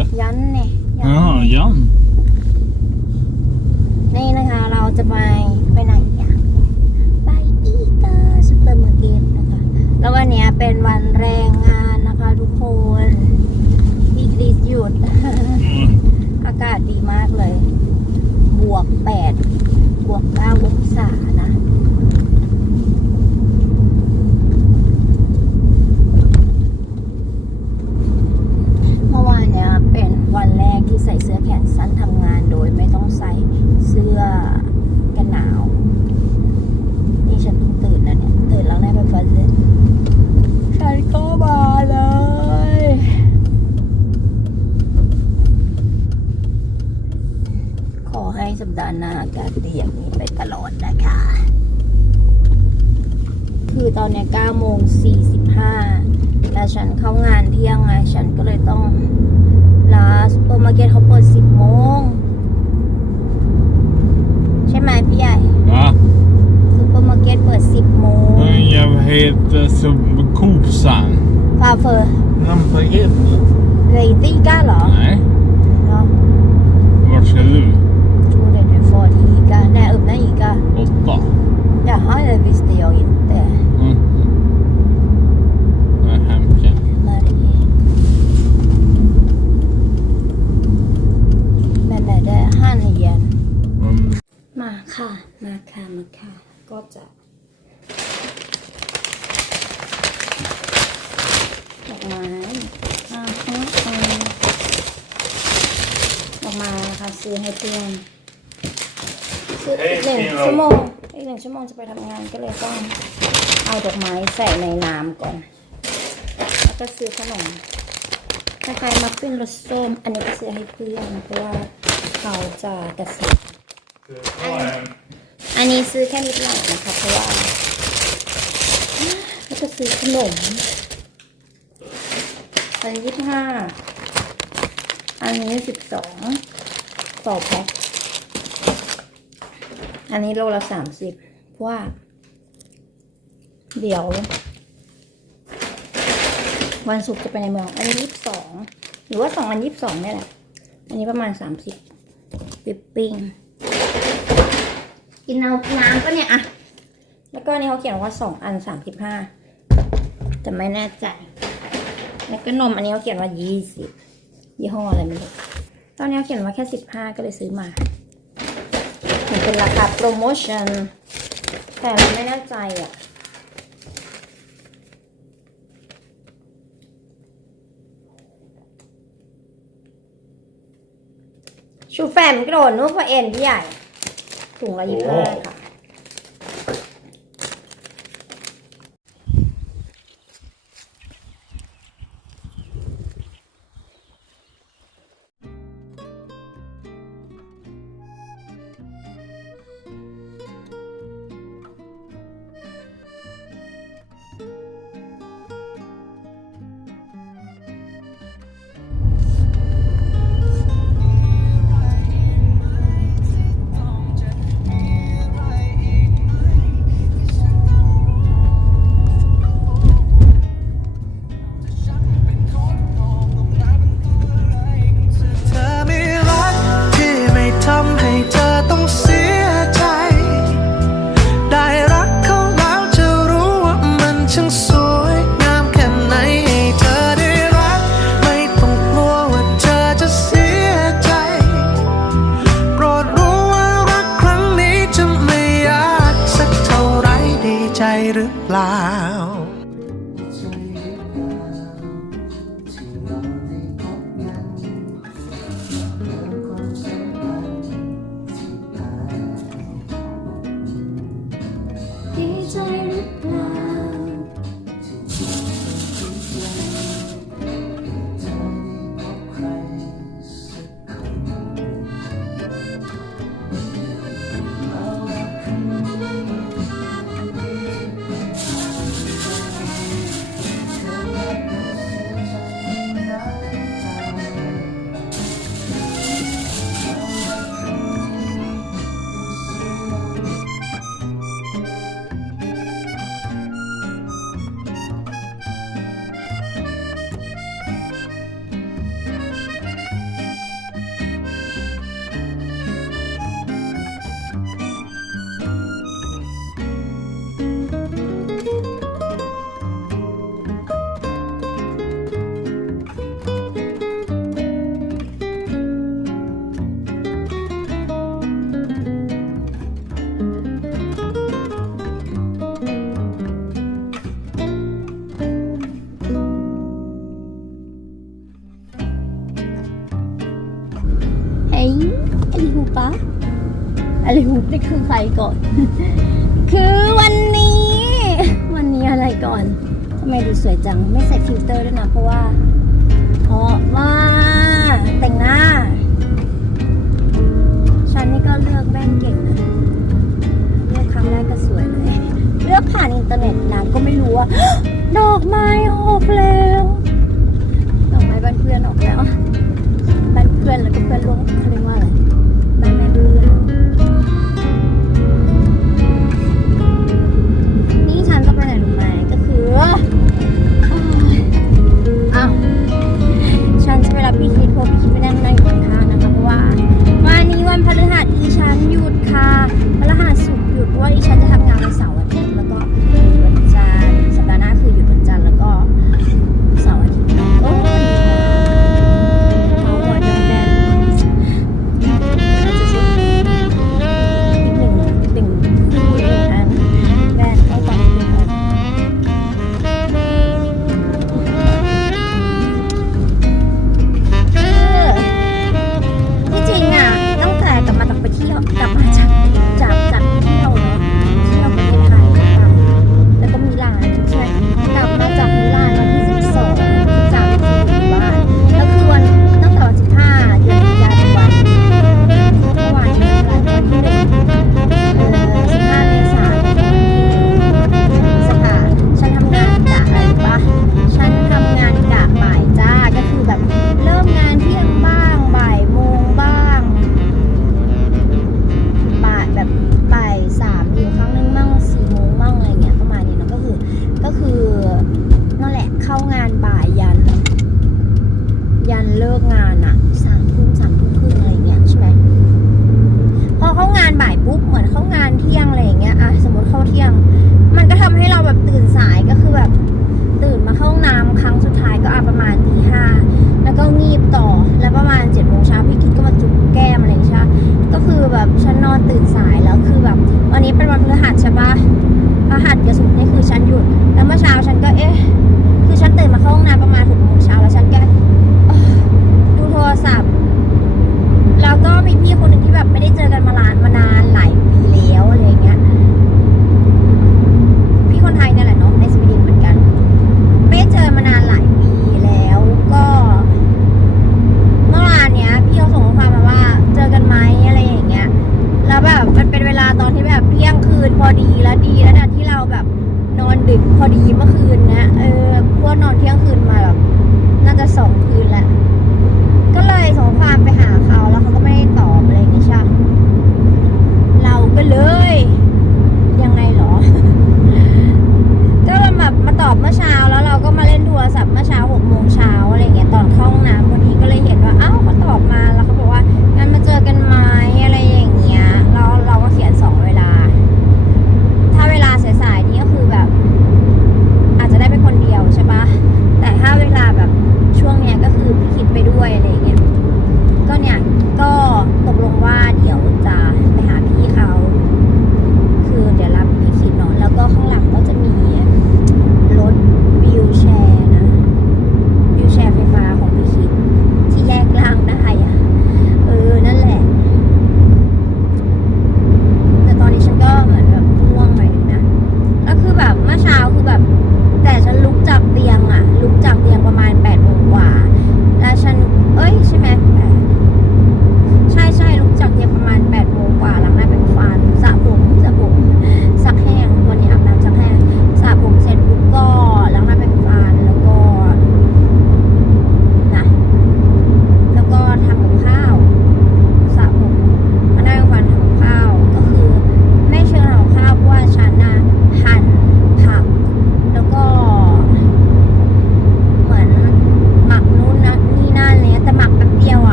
eller? ยันเนี่ยยัน Jaha, Jan. นี่นะคะเราจะไปไปไหนอะไปอีเตอร์ซูเปอร์มาร์เก็ตนะคะ แล้ววันเนี้ยเป็นวันแรงงานนะคะทุกคนวีคลีสหยุด Mm. อากาศดีมากเลย บวกแปดบวกเก้าองศานะ เมื่อวานเนี่ยเป็น วันแรกที่ใส่เสื้อแขนสั้นทำงานโดยไม่ต้องใส่เสื้อกันหนาว นี่ฉันเพิ่งตื่นแล้วเนี่ย ตื่นแล้วแน่ไปฟันเลยฉันก็มาเลยขอให้สัปดาห์หน้าอากาศดีอย่างนี้ไปตลอดนะคะ คือตอนนี้9โมง45แล้วฉันเข้างานเที่ยงไง ฉันก็เลยต้อง ลาสเปอร์มาร์เก็ตเขาเปิด10โมง ใช่ไหมพี่ใหญ่ Va? ซูเปอร์มาร์เก็ตเปิด10โมง Men jag heter som Coopsan. ฟาเฟอร์ Men vad heter det? เลยตีก้าเหรอ Nej. เนาะ Vart ska du? ชูเดนฟอร์ทีก้าแน่อึบนะอีก้า Åtta. Jaha, det visste jag inte. Mm. Jag är มาค่ะ มาค่ะมาค่ะ ก็จะดอกไม้อ่าฮะอ่าดอกไม้นะคะซื้อให้เพื่อนซื้ออีกหนึ่งชั่วโมงอีกหนึ่งชั่วโมงจะไปทำงานก็เลยต้องเอาดอกไม้ใส่ในน้ำก่อน แล้วก็ซื้อขนมคล้ายๆมัฟฟินรสส้ม อันนี้ก็ซื้อให้เพื่อนเพราะว่าเขาจะ เกษียณอันนี้ซื้อแค่นิดหน่อยนะคะเพราะว่าแล้วก็ซื้อขนมอันนี้ยี่สิบห้าอันนี้สิบสองต่อแพ็คอันนี้โลละสามสิบเพราะว่า เดี๋ยว วันศุกร์จะไปในเมือง อันนี้ยี่สิบสองหรือว่าสองอันยี่สิบสองนี่แหละ อันนี้ประมาณสามสิบวิปปิ้ง กินเอาน้ำก็เนี่ยอะแล้วก็นี่เขาเขียนว่าสองอันสามสิบห้าแต่ไม่แน่ใจ แล้วก็นมอันนี้เขาเขียนว่ายี่สิบยี่ห้ออะไรไม่รู้ตอนนี้เขาเขียนว่าแค่สิบห้าก็เลยซื้อมามันเป็นราคาโปรโมชั่นแต่เราไม่แน่ใจอะชูแฟมกระโดดนู้นพอเอ็นพี่ใหญ่ ถุงละยี่สิบห้าค่ะ อะไรฮูปนี่คือใครก่อน คือวันนี้ วันนี้อะไรก่อนทำไมดูสวยจัง ไม่ใส่ฟิลเตอร์ด้วยนะ เพราะว่า เพราะว่าแต่งหน้า ฉันนี่ก็เลือกแว่นเก่งนะ เลือกครั้งแรกก็สวยเลย เลือกผ่านอินเทอร์เน็ตนางก็ไม่รู้ว่าดอกไม้ออกแล้ว ดอกไม้บ้านเพื่อนออกแล้วบ้านเพื่อนแล้วก็เพื่อนร่วมเขาเรียกว่าอะไร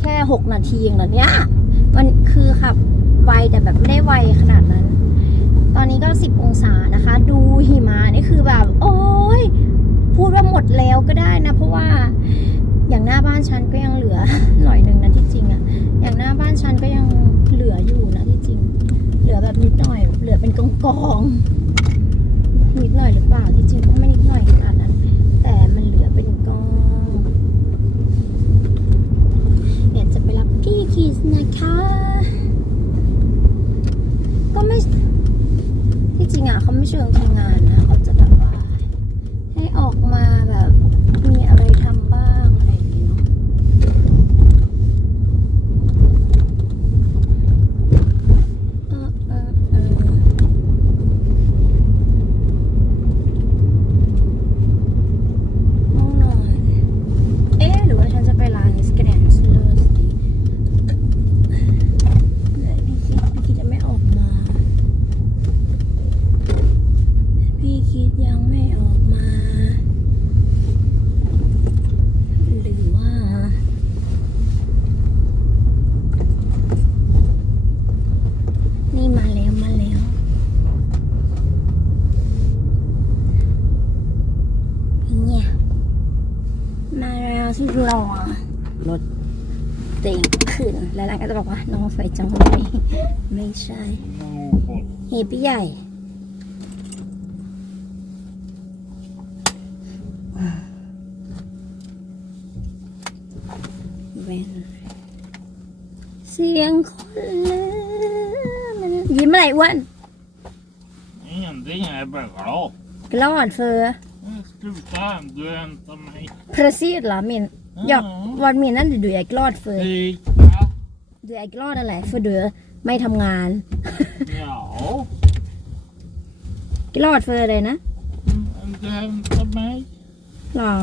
แค่ 6 นาทีเองเหรอเนี่ย มันคือขับไวแต่แบบไม่ได้ไวขนาดนั้น ตอนนี้ก็ 10 องศานะคะ ดูหิมะนี่คือแบบ โอ้ยพูดว่าหมดแล้วก็ได้นะ เพราะว่าอย่างหน้าบ้านฉันก็ยังเหลือหน่อยหนึ่งนะที่จริงอะอย่างหน้าบ้านฉันก็ยังเหลืออยู่นะที่จริง เหลือแบบนิดหน่อย เหลือเป็นกองกองนิดหน่อยหรือเปล่าที่จริงก็ไม่นิดหน่อยขนาดนั้น แต่มันเหลือเป็นกองเดี๋ยวจะไปรับพี่ คิสนะคะ ก็ไม่ ที่จริงอะเขาไม่เชิงทำงานนะเขาจะแบบว่า ให้ออกมาแบบมีอะไรทำบ้างอะไรอย่างเงี้ยเนาะเออเออเออห้องนอน เอ๊ะหรือว่าฉันจะไปร้านสแกนสเลอร์สดีไหนพี่คิดพี่คิดจะไม่ออกมา พี่คิดยังไม่ออกมา หรือว่า นี่มาแล้วมาแล้ว เนี่ย มาแล้วที่รอรถเต็งขึ้น แล้วนางก็จะบอกว่า น้องสวยจังเลยไม่ ใช่เฮพี่ใหญ่เว้นเสียงคนเลือยิ้มอะไรอ้วน Ingenting, jag bara glad. กลอดเฟอ Sluta, du hämtar mig. precis เหรอมินอยากวันมินนั่นดูไอ้กลอดเฟอ Hej. ดูไอ้กลอดอะไรเฟอเดือ ไม่ทำงาน Ja, กลอดเฟอเลยนะ du hämtar mig. หรอ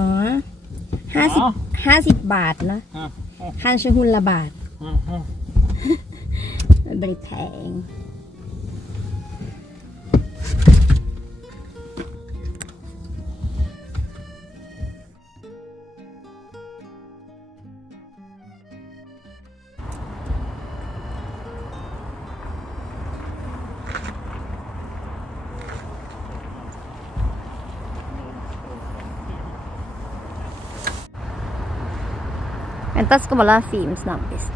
ห้าสิบ Ja. ห้าสิบบาทนะ Ja. คันชะหุนละบาท Jaha. มันบริแพง Vänta, ska bara film snabbis.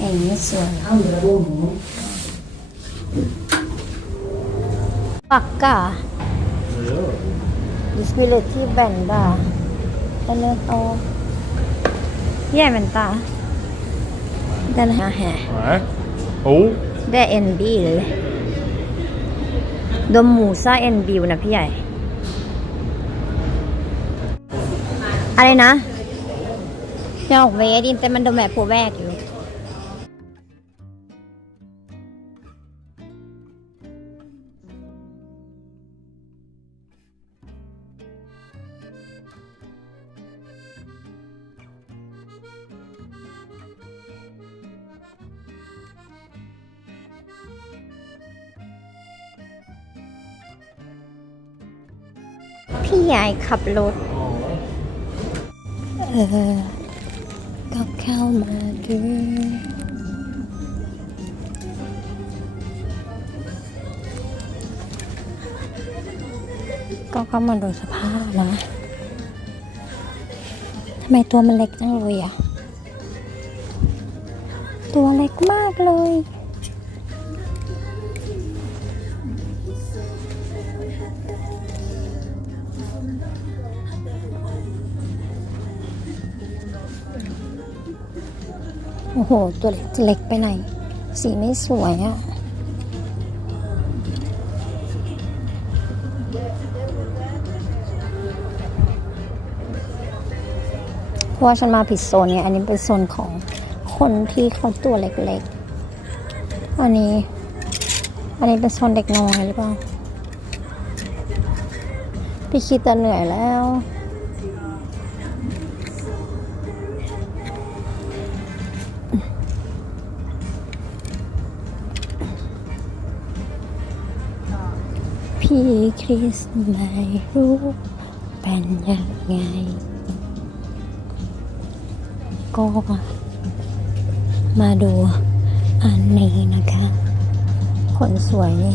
Ännu så. Backa. Du skulle till vända. Eller ja. Ja, vänta. Den här här. Nej. Oh. ได้ NB เลยดมหมูซ่าอ็นบิลนะพี่ใหญ่ อะไรนะยังออกเวดินแต่มันดมแบบผัวแวกอยู่ พี่ใหญ่ขับรถ เออ ก็เข้ามาดูก็เข้ามาดูสภาพนะ ทำไมตัวมันเล็กจังเลยอะ ตัวเล็กมากเลย หตัวเล็กไปไหน สีไม่สวยอะ่ะเพราะว่าฉันมาผิดโซนเนี่ยอันนี้เป็นโซนของคนที่เขาตัวเล็กๆ อันนี้ อันนี้เป็นโซนเด็กน้อยหรือเปล่า พี่คิดแต่เหนื่อยแล้ว คริสไม่รู้เป็นยังไง ก็มาดูอันนี้นะคะ คนสวยนี่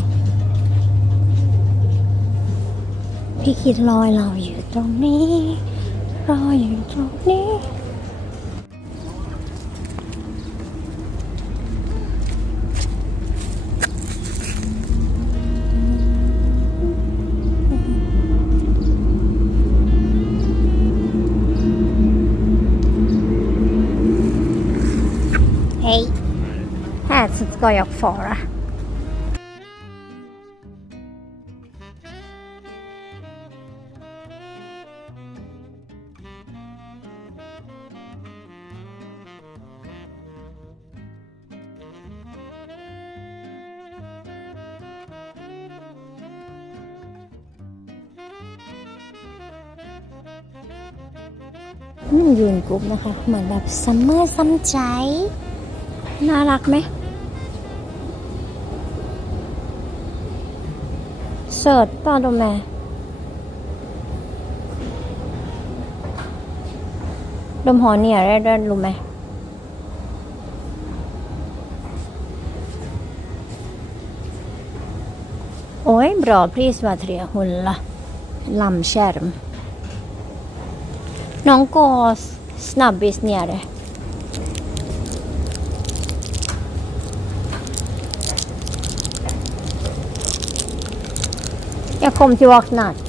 พี่คิดรอยเราอยู่ตรงนี้ รออยู่ตรงนี้ Här ska jag fara. ยืนกรุ๊ปนะคะ เหมือนแบบซัมเมอร์ซัมใจ น่ารักไหม สิร์ชป่ะดูแม่ดมหอเนี่ยได้ได้รู้ไหม Oj, bra pris var 300 lammskärm. Någon går snabbis nere. Jag kom tillbaka snart.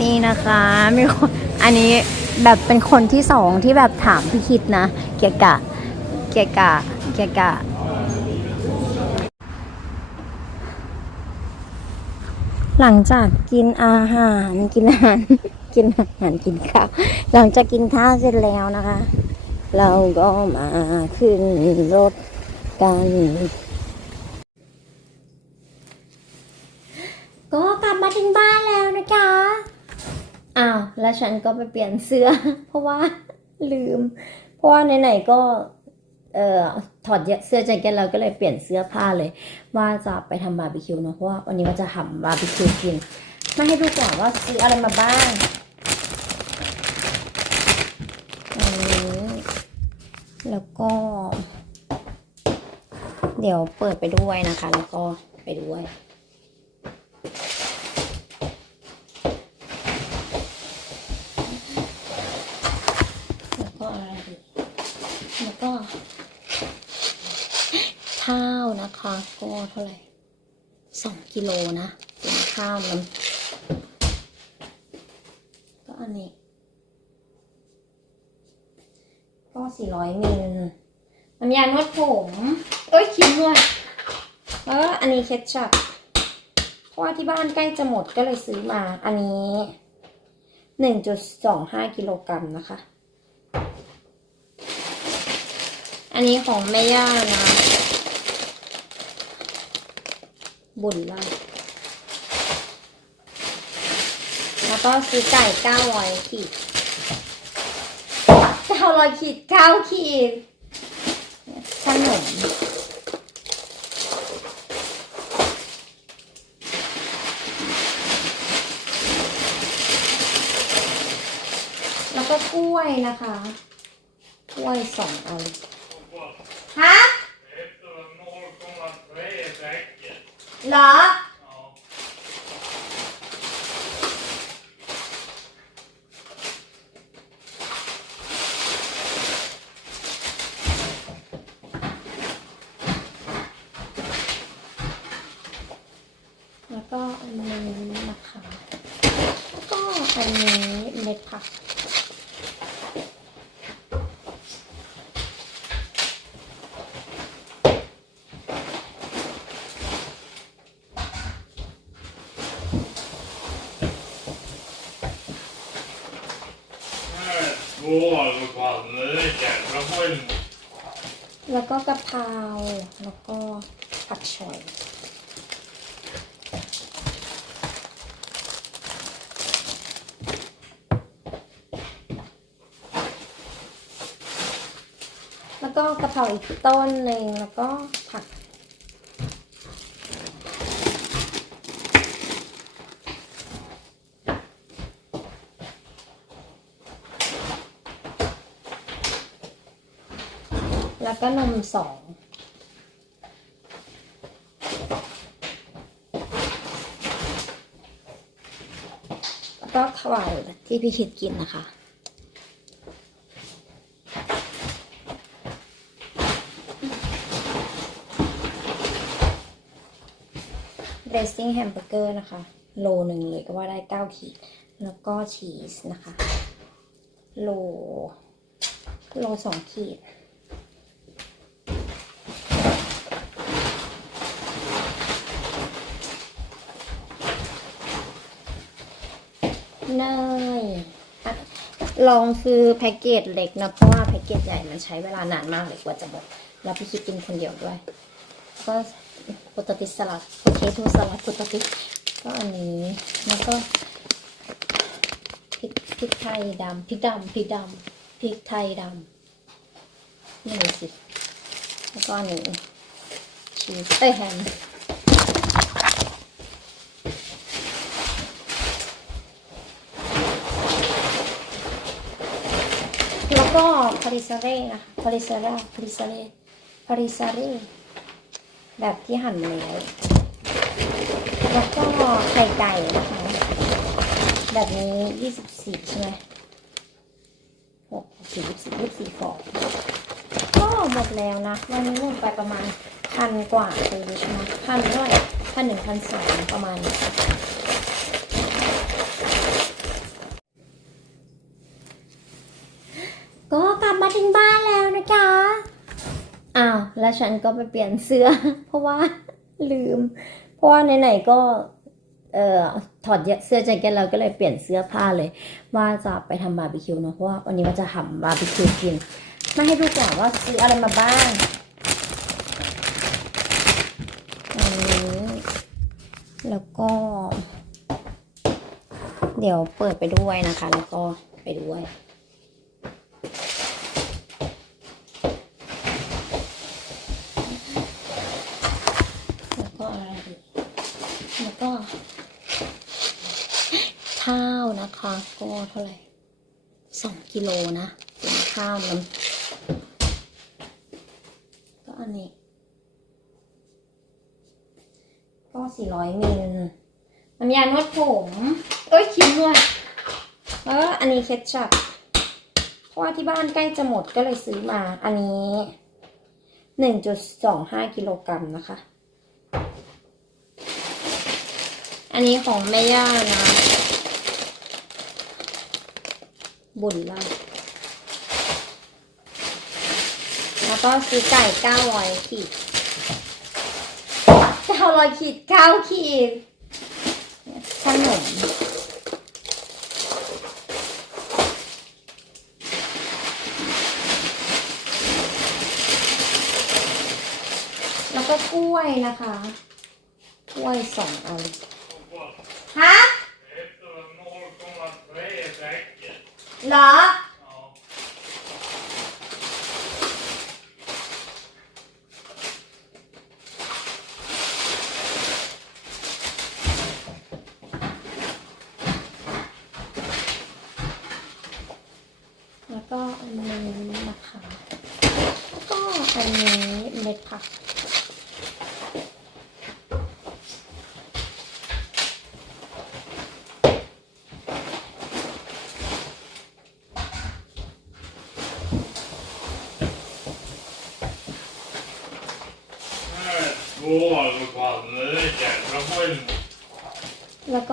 นี่นะคะมีคนอันนี้แบบเป็นคนที่สองที่แบบถามพี่คิดนะ เกียกะ เกียกะ เกียกะ หลังจากกินอาหารกินอาหารกินอาหารกินข้าวหลังจากกินข้าวเสร็จแล้วนะคะ เราก็มาขึ้นรถกันก็กลับมาถึงบ้านแล้วนะคะ อ้าวแล้วฉันก็ไปเปลี่ยนเสื้อ เพราะว่าลืม เพราะว่าไหนๆก็เอ่อถอดเสื้อแจ็คเก็ตแล้วก็เลยเปลี่ยนเสื้อผ้าเลย ว่าจะไปทำบาร์บีคิวเนอะเพราะว่าวันนี้ว่าจะทำบาร์บีคิวกินมาให้ดูก่อนว่าซื้ออะไรมาบ้างอันนี้แล้วก็ เดี๋ยวเปิดไปด้วยนะคะ แล้วก็ไปด้วย แล้วก็อะไรอีกแล้วก็ ข้าวนะคะก็เท่าไหร่สองกิโลนะเป็นข้าวมันก็อันนี้ ก็สี่ร้อยมิลน้ำยานวดผม เอ้ยคิมด้วยแล้วก็อันนี้เคทชัพเพราะว่าที่บ้านใกล้จะหมดก็เลยซื้อมา อันนี้หนึ่งจุดสองห้ากิโลกรัมนะคะ อันนี้ของแม่ย่านะ บุญล่าแล้วก็ซื้อไก่เก้าร้อยขีดเก้าร้อยขีดเก้าขีดขนมแล้วก็กล้วยนะคะ กล้วยสองอันฮะ เหรอ แล้วก็อันนี้นะคะ แล้วก็อันนี้เม็ดผักผัก Tvålpannekälla på en แล้ว กะเพราแล้วก็ผักชอยแล้วก็กะเพราอีกต้นหนึ่งแล้วก็ผั ก็นมสองก็ถวายที่พี่คิดกินนะคะเรสซิ่งแฮมเบอร์เกอร์นะคะ โลหนึ่งเลยก็ว่าได้เก้าขีด แล้วก็ชีสนะคะ โล โลสองขีด เนยอะ ลองซื้อแพ็กเกจเล็กนะ เพราะว่าแพ็กเกจใหญ่มันใช้เวลานานมากเลยกว่าจะหมดแล้วพี่คิดกินคนเดียวด้วย ก็โปตติสลัดโอเคทูสลัดโปตติก็อันนี้แล้วก็พริกพริกไทยดำพริกดำพริกดำพริกไทยดำนี่เลยสิแล้วก็อันนี้ชีสเอ้ยแฮม แล้ว ก็พาริซาเร่นะคะพาริซาเร่พาริซาเร่พาริซาเร่แบบที่หั่นมาแล้วแล้วก็ไข่ไก่นะคะ แบบนี้ยี่สิบสี่ใช่ไหมหกสี่ยี่สิบยี่สิบสี่ฟองก็หมดแล้วนะ วันนี้หมดไปประมาณพันกว่าเลยใช่ไหมพันเท่าไหร่พันหนึ่งพันสองประมาณนี้ ก็กลับมาถึงบ้านแล้วนะจ๊ะ อ้าว แล้วฉันก็ไปเปลี่ยนเสื้อ เพราะว่าลืม เพราะว่าไหนๆก็เอ่อถอดเสื้อแจ็คเก็ตแล้วก็เลยเปลี่ยนเสื้อผ้าเลย ว่าจะไปทำบาร์บีคิวเนอะเพราะว่าวันนี้ว่าจะทำบาร์บีคิวกินมาให้ดูก่อนว่าซื้ออะไรมาบ้างอันนี้แล้วก็ เดี๋ยวเปิดไปด้วยนะคะ แล้วก็ไปด้วย แล้วก็อะไรอีกแล้วก็ ข้าวนะคะ ก็เท่าไหร่สองกิโลนะเป็นข้าวน้ำก็อันนี้ ก็สี่ร้อยมิลน้ำยานวดผม เอ้ยคิมด้วยแล้วอันนี้เคทชัพเพราะว่าที่บ้านใกล้จะหมดก็เลยซื้อมา อันนี้หนึ่งจุดสองห้ากิโลกรัมนะคะ อันนี้ของแม่ย่านะ บุญล่าแล้วก็ซื้อไก่เก้าร้อยขีดเก้าร้อยขีดเก้าขีดขนมแล้วก็กล้วยนะคะ กล้วยสองอัน เหรอ แล้วก็อันนี้นะคะ แล้วก็อันนี้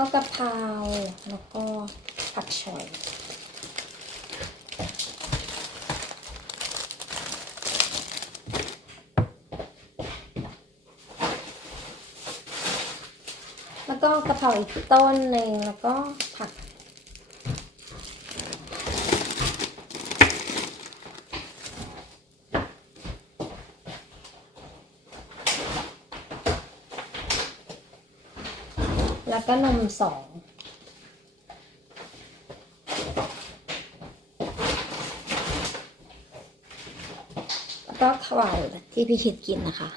ก็กะเพราแล้วก็ผักชอยแล้วก็กะเพราอีกต้นหนึ่งแล้วก็ผัก แล้วก็นมสองแล้วก็ขวายที่พี่คิดกินนะคะ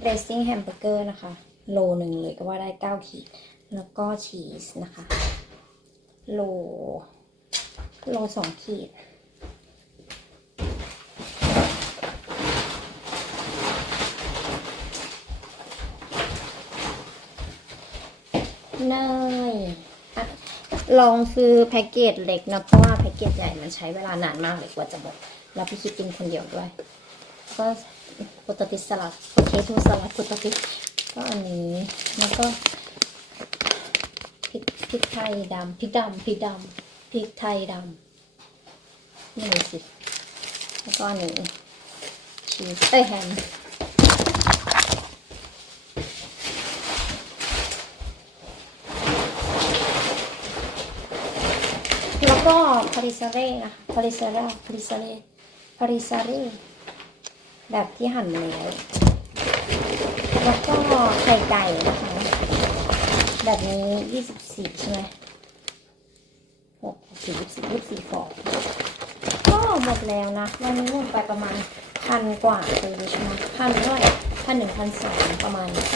เรซซิ่งแฮมเบอร์เกอร์นะคะ โลหนึ่งเลยก็ว่าได้เก้าขีด แล้วก็ชีสนะคะ โล โลสองขีด เนยอะ ลองซื้อแพ็กเกจเล็กนะเพราะว่าแพ็กเกจใหญ่มันใช้เวลานานมากเลยกว่าจะหมดแล้วพี่คิดกินคนเดียวด้วย ก็โปเตติสลัดโอเคทูสลัดโปเตติก็อันนี้แล้วก็พริกพริกไทยดำพริกดำพริกดำพริกไทยดำนี่สิแล้วก็อันนี้ชีสเอ้ยแฮม แล้ว ก็พาริซาเร่นะพาริซาเร่พาริซาเร่พาริซาเร่แบบที่หั่นแล้วแล้วก็ไข่ไก่นะคะแบบนี้ยี่สิบสี่ใช่ไหมหกสี่ยี่สิบยี่สี่ฟองก็หมดแล้วนะวันนี้หมดไปประมาณพันกว่าเลยใช่ไหมพันเท่าไหร่พันหนึ่งพันสองประมาณนี้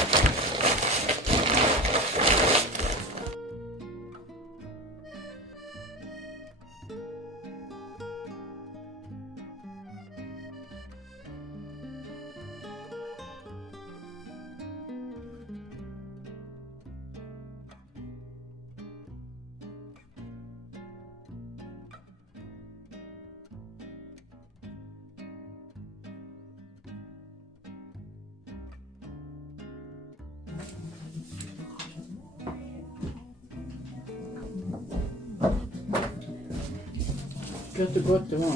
Pronto, gotão, ó.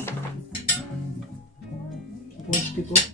O gosto de gotão.